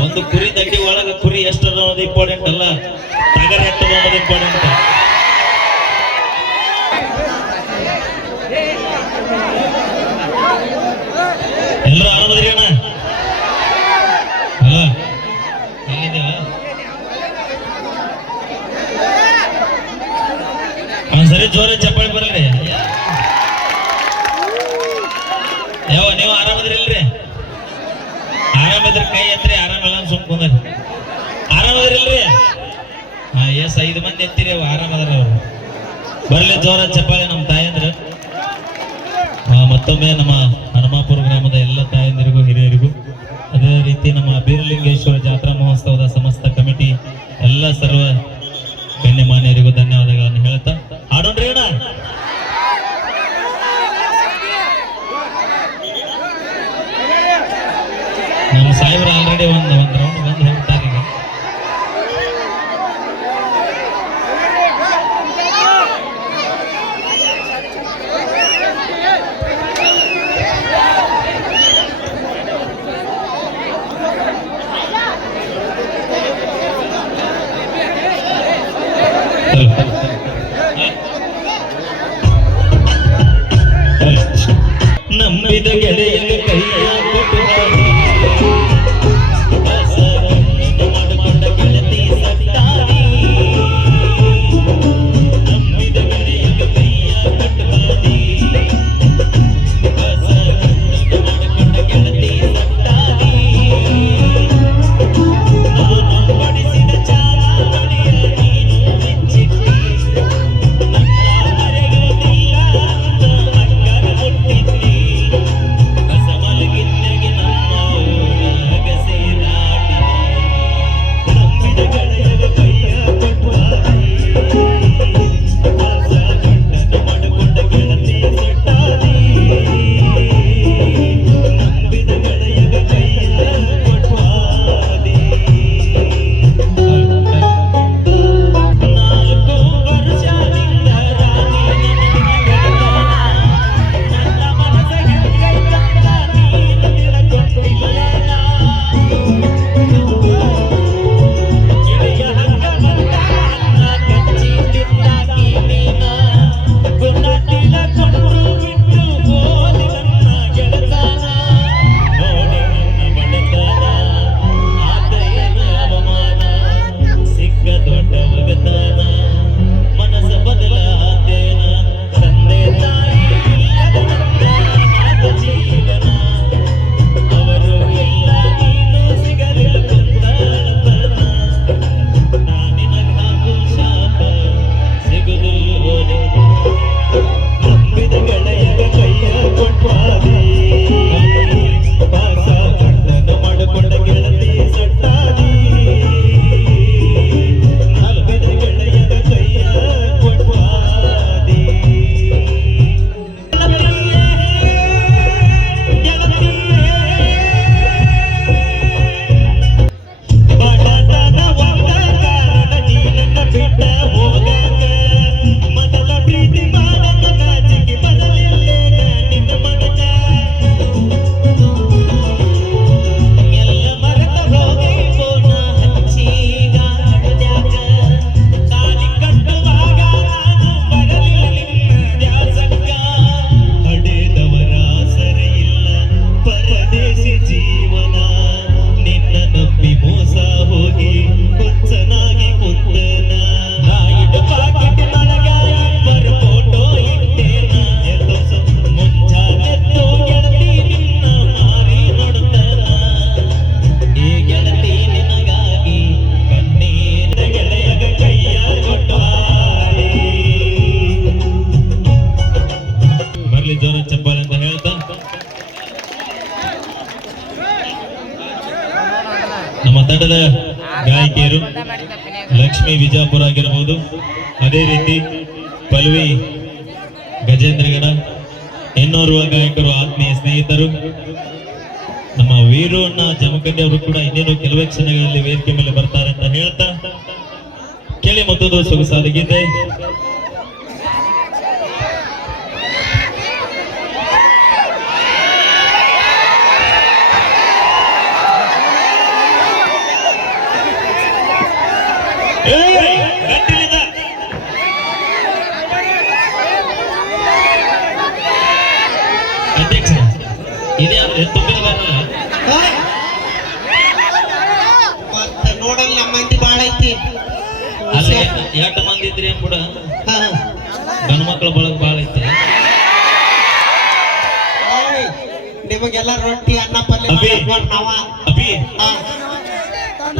ಒಂದು ಕುರಿ ದಡ್ಡಿ ಒಳಗ ಕುರಿ ಎಷ್ಟು ಅನ್ನೋದು ಇಂಪಾರ್ಟೆಂಟ್ ಅಲ್ಲ, ಟಗರ್ ಎಷ್ಟು ಅನ್ನೋದು ಇಂಪಾರ್ಟೆಂಟ್. ಎಲ್ಲರೂ ಆರಾಮದ್ರಿ ಅಣ್ಣ? ಅಲ್ಲ ಎಲ್ಲಿದ್ದೀವ? ಒಂದ್ಸರಿ ಜೋರ ಚಪ್ಪಾಳಿ ಬರ್ರಿ. ಯಾವ ನೀವು ಆರಾಮದ್ರಿ ಇಲ್ರಿ? ಆರಾಮದ್ರ ಕೈ ಎತ್ರಿ, ಆರಾಮಿಲ್ಲ ಸುಮ್ ಕುಂದ್ರಿ. ಆರಾಮದ್ರಿ ಇಲ್ರಿ? ಹಾ, ಎಸ್ 5 ಮಂದಿ ಎತ್ತಿರಿ, ಅವು ಆರಾಮದ್ರ ಅವ್ರು. ಬರ್ಲಿ ಜೋರ ಚಪ್ಪಾಳಿ ನಮ್ಮ ತಾಯಂದ್ರ. ಮತ್ತೊಮ್ಮೆ ನಮ್ಮ ಹನುಮಾಪುರ ಗ್ರಾಮದ ಎಲ್ಲ ತಾಯಂದಿರಿಗೂ ಹಿರಿಯರಿಗೂ, ಅದೇ ರೀತಿ ನಮ್ಮ ಬೀರಲಿಂಗೇಶ್ವರ ಜಾತ್ರಾ ಮಹೋತ್ಸವದ ಸಮಸ್ತ ಕಮಿಟಿ ಎಲ್ಲ ಸರ್ವ ಗಣ್ಯಮಾನ್ಯರಿಗೂ ಧನ್ಯವಾದಗಳನ್ನು ಹೇಳ್ತಾ ಆಡೋಣ್ರಿ ಅಣ್ಣ. ನಮ್ಮ ಸಾಹೇಬ್ರು ಆಲ್ರೆಡಿ ಒಂದು ರೌಂಡ್ ಬಂದು ಹೋಗ್ತಾರೆ. ನಂಬಿದ ಗೆಳೆಯನ ಕೈಯ ಕೊಟ್ಟು ಮಾಡಿಕೊಂಡ ಗೆಳತಿ ಸತ್ತಾರಿ. ನಂಬಿದ ಗೆಳೆಯನ ಕೈಯ ಕೊಟ್ಟು ಮಾಡಿಕೊಂಡ ಗೆಳತಿ ಸತ್ತಾರಿ. ನಾನು ಬಡಿಸಿದ ಚಾವಣಿಯ ನೀನು ಮೆಚ್ಚಿಟ್ಟಿ, ನನ್ನ ಮರೆಯುವುದಿಲ್ಲ ಅಕ್ಕನ ಮುಟ್ಟಿದ್ದಿ. ತಂಡದ ಗಾಯಕಿಯರು ಲಕ್ಷ್ಮೀ ವಿಜಾಪುರ ಆಗಿರಬಹುದು, ಅದೇ ರೀತಿ ಪಲ್ವಿ ಗಜೇಂದ್ರಗಡ, ಇನ್ನೋರ್ವ ಗಾಯಕರು ಆತ್ಮೀಯ ಸ್ನೇಹಿತರು ನಮ್ಮ ವೀರಣ್ಣ ಜಮಖಂಡಿ ಅವರು ಕೂಡ ಇನ್ನೇನು ಕೆಲವೇ ಕ್ಷಣಗಳಲ್ಲಿ ವೇದಿಕೆ ಮೇಲೆ ಬರ್ತಾರೆ ಅಂತ ಹೇಳ್ತಾ ಕೇಳಿ ಮತ್ತೊಂದು ಸೊಗಸಾದ ಗೀತೆ. ಏಯ್ ಗಟ್ಟಿಲಿದ ಅಧ್ಯಕ್ಷ ಇದೇ ತುಂಬಿದ ಬರಲ್ಲ ಮತ್ತೆ ನೋಡಲ್ಲ ನಮ್ಮ ಮಂದಿ ಬಾಳ ಐತಿ. ಅಲ್ಲಿ ಎಷ್ಟು ಮಂದಿ ಇದ್ರಿ ಕೂಡ ಗಂಡು ಮಕ್ಕಳ ಬಳಗ ಬಾಳ ಐತಿ. ನಿಮಗೆಲ್ಲ ರೊಟ್ಟಿ ಅನ್ನ ಪಲ್ಯ ಅಭಿ. ಮಾಡ್ಕೊಂಡ್ ನಾವ ಅಭಿ ಹಾ.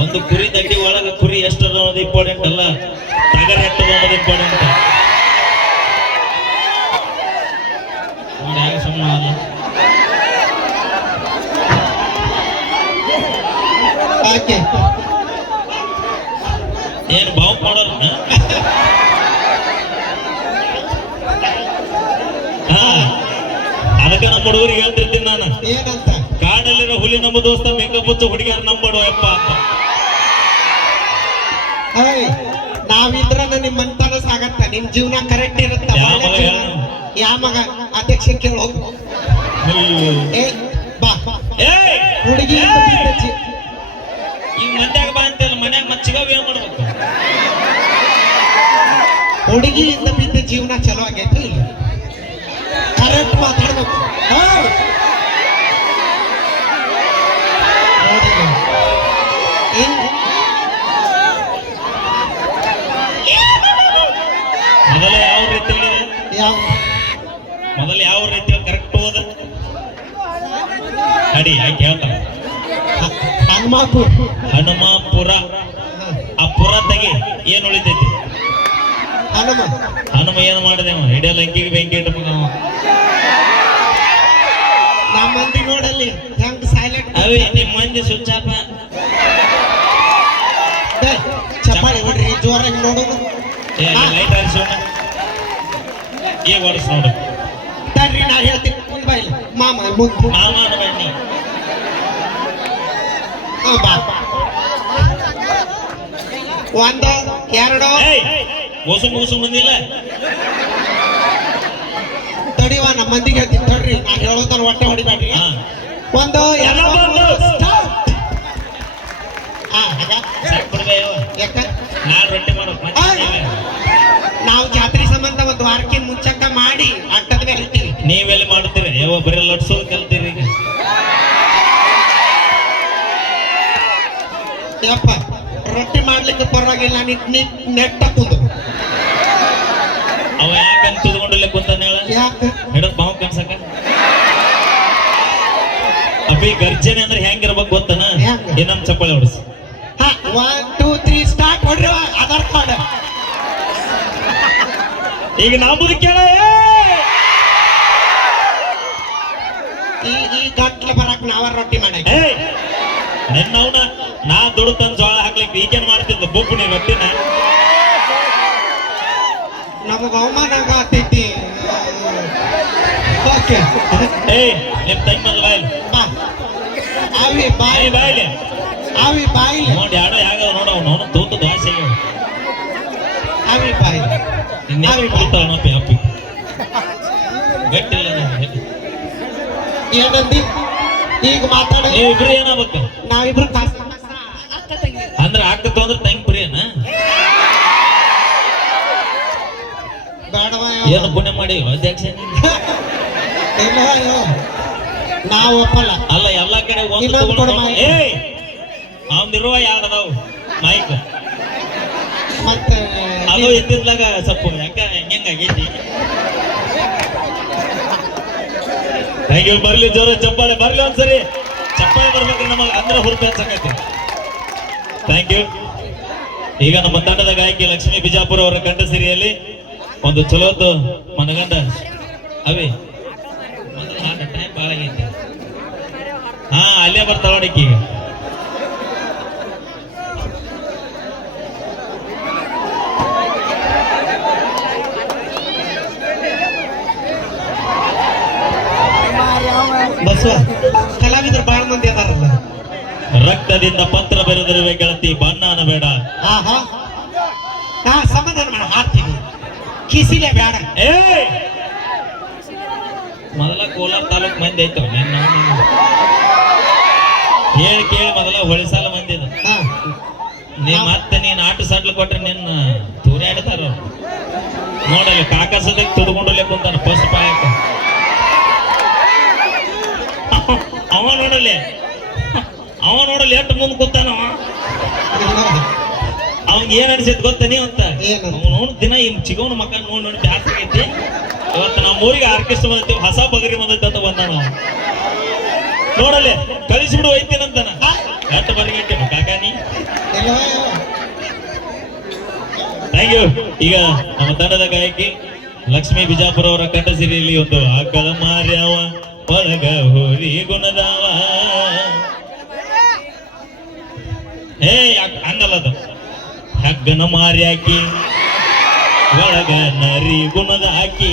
ಒಂದು ಕುರಿ ದಡ್ಡಿ ಒಳಗ ಕುರಿ ಎಷ್ಟು ಅನ್ನೋದು ಇಂಪಾರ್ಟೆಂಟ್ ಅಲ್ಲ, ಟಗರ್ ಎಷ್ಟು ಅನ್ನೋದು ಇಂಪಾರ್ಟೆಂಟ್. ನೋಡಿ ಹೇಗೆ ಸುಮ್ಮನೆ ಅಲ್ಲ. ಓಕೆ. ಏನು ಬಾವು ಮಾಡೋರು ಹಾ ಅದಕ್ಕೆ ನಮ್ಮ ಹುಡುಗರಿಗೆ ಹೇಳ್ತಿರ್ತೀನಿ ನಾನು, ಏನಂತ ಕಾಡಲ್ಲಿರೋ ಹುಲಿ ನಮ್ಮ ದೋಸ್ತ ಮೇಕಪ್ ಹುಡುಗಿಯರು ನಂಬಡು ಯಪ್ಪ ಅಂತ. ನಾವಿದ್ರ ನಿಮ್ ಮನ್ತನ ಸಾಗತ್ತ, ನಿಮ್ ಜೀವನ ಕರೆಕ್ಟ್ ಇರುತ್ತ. ಯಾವ ಮಗ ಹೇಳು? ಯಾವ ಮಗ ಅಧ್ಯಕ್ಷ ಕೇಳು. ಏ ಬಾ ಏಯ್ ಹುಡುಗಿ ಈಗ ಮಂದ್ಯಾಗ ಬಾ ಅಂತಲ್ಲ, ಮನ್ಯಾಗ ಮಚ್ಚಿಗಾವ್ ಏನ್ ಮಾಡ್ಬೇಕು? ಹುಡುಗಿಯಿಂದ ಬಿದ್ದ ಜೀವನ ಚಲೋ ಆಗೈತಿ ಇಲ್ಲ? ಕರೆಕ್ಟ್ ಮಾತಾಡ್ಬೇಕು. ಮೊದಲ ಯಾವ ರೀತಿ ಯಾವ ಮೊದಲ ಯಾವ ರೀತಿ ಕರೆಕ್ಟ್ ಹೋದ ಅಡಿ ಆಯ್ತು ಹೇಳ್ತಾರ. ಹನುಮಾಪುರ. ಹನುಮಾಪುರ. ಆ ಪುರ ತೆಗಿ ಏನ್ ಉಳಿತೈತಿ? ಹನುಮ. ಹನುಮ ಏನು ಮಾಡಿದೆವ? ಇಡೀ ಲಂಕಿಗೆ ಬೆಂಕಿ ಇಟ್ಟ ನಮ್ಮ ಮಂದಿ ನೋಡಲ್ಲಿ ಹೆಂಗ್ ಸೈಲೆಂಟ್. ಅವಿ ನಿಮ್ ಮಂದಿ ಸ್ವಿಚ್ ಆಫ್. ಚಪ್ಪಾಳಿ ಹೊಡ್ರಿ ಜೋರಾಗಿ ನೋಡೋದು. ಲೈಟ್ ಆರಿಸೋಣ, ಈಗ ಹೊಡಿಸ್ ನೋಡು. ತಡ್ರಿ ನಾ ಹೇಳ್ತೀನಿ. ಮುಂಬೈಲಿ ಮಾಮ ಮಾಮ ಬನ್ನಿ. ಬಾ. ಒಂದು ಎರಡು ಓಸು ಮೂಸು ಬಂದಿಲ್ಲ. ತಡಿವ ನಮ್ಮ ಮಂದಿಗೆ ಹೇಳ್ತೀನಿ ತಡ್ರಿ, ನಾ ಹೇಳೋದನ್ನ ಹೊಟ್ಟೆ ಹೊಡಿಬೇಡ್ರಿ. ಒಂದು ಎರಡು ಯಾಕ ನಾಳೆ ರೊಟ್ಟಿ ಮಾಡ್ಬೇಕು. ನಾವು ಜಾತ್ರೆ ಸಂಬಂಧ ಒಂದು ವಾರಕ್ಕಿಂತ ಮುಂಚಕ ಮಾಡಿ ಅಟ್ಟದ ಮೇಲೆ ಹೇಳ್ತೀವಿ. ನೀವೆಲ್ಲಿ ಮಾಡ್ತೀರಿ? ಯಾವ ಬರೀ ಲಟ್ಸೋದು ಕಲ್ತೀರಿ ಈಗ? ಯಪ್ಪ ರೊಟ್ಟಿ ಮಾಡ್ಲಿಕ್ಕೆ ಪರವಾಗಿಲ್ಲ, ನೆಟ್ಟ ಕುಂದು. ಅವ ಯಾಕಂತ ತುದ್ಕೊಂಡಿಲ್ಲ ಕುಂತಾನ ಹೇಳ? ಯಾಕೆ ಹಿಡದ್ ಬಾವು ಕನ್ಸಕ. ಅಭಿ ಗರ್ಜನೆ ಅಂದ್ರೆ ಹೆಂಗಿರ್ಬೇಕು ಗೊತ್ತನ? ಇನ್ನೊಂದ್ ಚಪ್ಪಾಳೆ ಹೊಡಿಸಿ. 1 2 3 ಸ್ಟಾರ್ಟ್ ಹೊಡ್ರಿ. ಆಧಾರ್ ಕಾರ್ಡ್ ಈಗ ನಂಬುದು ಕೇಳ. ಈ ಗಂಟ್ಲ ಬರಕ್ ನಾವ ರೊಟ್ಟಿ ಮಾಡಕ್ ನಿನ್ನವನ ನಾ ದುಡ್ಡು ತಂದು ಜೋಳ ಹಾಕ್ಲಿಕ್ಕೆ ಈಗೇನ್ ಮಾಡ್ತಿದ್ದ ಬುಬ್ಬು ನೀ ರೊಟ್ಟಿನ? ನಮಗ ಅವಮಾನ ಆಗ್ತೈತಿ. ಓಕೆ ಏಯ್ ನಿಮ್ ತಂಗಿ ಬಂದ ಬಾಯ್ಲಿ. ಆವಿ ಬಾಯಿ ಬಾಯ್ಲಿ ಆವಿ ಬಾಯಿ ನೋಡಿ ಯಾಡ ಯಾಗ ನೋಡ ಅವನು ತೂತು ದ್ವಾಸೆ ಆವಿ ಬಾಯಿ ಇನ್ನೇನು ಅಪ್ಪಿ ಗಟ್ಟಿಲ್ಲ ಏನಂದಿ ಈಗ ಮಾತಾಡ. ನೀವಿಬ್ರು ಏನಾಗ್ಬೇಕು? ನಾವಿಬ್ರು ಅಂದ್ರೆ ಆಗ್ತದ ಅಂದ್ರೆ ತಂಗಿ ಪ್ರಿಯನ ಬೇಡವ. ಏನು ಪುಣ್ಯ ಮಾಡಿ ಅಧ್ಯಕ್ಷ? ನಾವು ಒಪ್ಪಲ್ಲ. ಅಲ್ಲ ಎಲ್ಲಾ ಕಡೆ ಏಯ್ ಅವನಿರುವ ಯಾವ್ದದಾವು ಮೈಕ್ ಮತ್ತೆ ಅದು ಇದ್ದಿದ್ಲಾಗ ಸ್ವಲ್ಪ ಯಾಕ ಹೆಂಗಾಗೈತಿ. Thank you. ಬರ್ಲಿ ಜೋರ ಚಪ್ಪಾಳೆ ಬರ್ಲಿ, ಒಂದ್ಸರಿ ಚಪ್ಪಾಳೆ ಬರ್ಬೇಕು ನಮಗೆ, ಅಂದ್ರೆ ಹುರುಪು ಹೆಚ್ಚಾಕೈತಿ. Thank you. ಈಗ ನಮ್ಮ ತಂಡದ ಗಾಯಕಿ ಲಕ್ಷ್ಮೀ ಬಿಜಾಪುರ ಅವರ ಕಂಠಸಿರಿಯಲ್ಲಿ ಒಂದು ಚಲೋತ್ತು ಮನಗಂಡ ಅವಿ ಟೈಮ್ ಭಾಳ ಆಗೈತಿ. ಹಾ ಅಲ್ಲೇ ಬರ್ತಾವ ನೋಡಿಕಿ. ಬಸವ ಕಲಾವಿದರು ಬಾಳ ಮಂದಿ ಅದಾರಲ್ಲ. ರಕ್ತದಿಂದ ಪತ್ರ ಬೆರೆದಿರುವೆ ಗೆಳತಿ, ಬಣ್ಣ ಅನ್ನಬೇಡ. ಆಹಾ ನಾ ಸಮಾಧಾನ ಮಾಡ ಹಾಡ್ತೀವಿ. ಕಿಸಿಲೆ ಬೇಡ. ಮೊದಲ ಕೋಲಾರ ತಾಲೂಕ್ ಮಂದಿ ಐತವ ಹೇಳಿ ಕೇಳಿ ಮೊದಲ ಹೊಳಿಸಾಲ ಮಂದಿ. ನೀ ಮತ್ತೆ ನೀನ್ ಆಟ ಅಟ್ಟು ಸಡ್ಲು ಕೊಟ್ರೆ ನಿನ್ನ ತೂರ್ಯಾಡ್ತಾರ ನೋಡಲ್ಲ ಕಾಕಸದಕ್ಕೆ ತುದ್ಕೊಂಡಲ್ಲೇ ಕುಂತಾನ ಫಸ್ಟ್ ಪಾಯಕ ಅವ ನೋಡಲ್ಲಿ ಎಷ್ಟು ಮುಂದೆ ಕೂತಾನವ ಅವ್ನ್ ಏನ್ ಅನ್ಸೈತ್ ಗೊತ್ತ ನೀ ಅಂತ ಏನಂತ? ನೋಡ್ ದಿನ ಈ ಚಿಗವನ ಮಕ್ಕ ನೋಡಿ ಬ್ಯಾಸರ ಆಗೈತಿ ಇವತ್ತು ನಮ್ಮ ಊರಿಗೆ ಆರ್ಕೆಸ್ಟ್ರಾ ಬಂದೈತಿ ಹೊಸ ಬಗರಿ ಬಂದೈತಿ ಅಂತ ಬಂದಾನ ಅವ. ನೋಡಲ್ಲಿ ಕಳಿಸ್ಬಿಡು ಒಯ್ತೇನಂತಾನ ಎಷ್ಟು ಬರಿಗೈತಿ ಕಾಕಾನಿ ಥ್ಯಾಂಕ್ ಯು. ಈಗ ನಮ್ಮ ತಂಡದ ಗಾಯಕಿ ಲಕ್ಷ್ಮೀ ಬಿಜಾಪುರ ಅವರ ಕಂಠ ಸಿರಿಯಲ್ಲಿ ಒಂದು ಆಕಳ ಮಾರ್ಯಾವ ಒಳಗ ಹೋರಿ ಗುಣದಾವ ಹೇ ಹಂಗಲ್ಲ ಅದು ಹಗ್ಗನ ಮಾರ್ಯಾಕಿ ಒಳಗ ನರಿ ಗುಣದ ಹಾಕಿ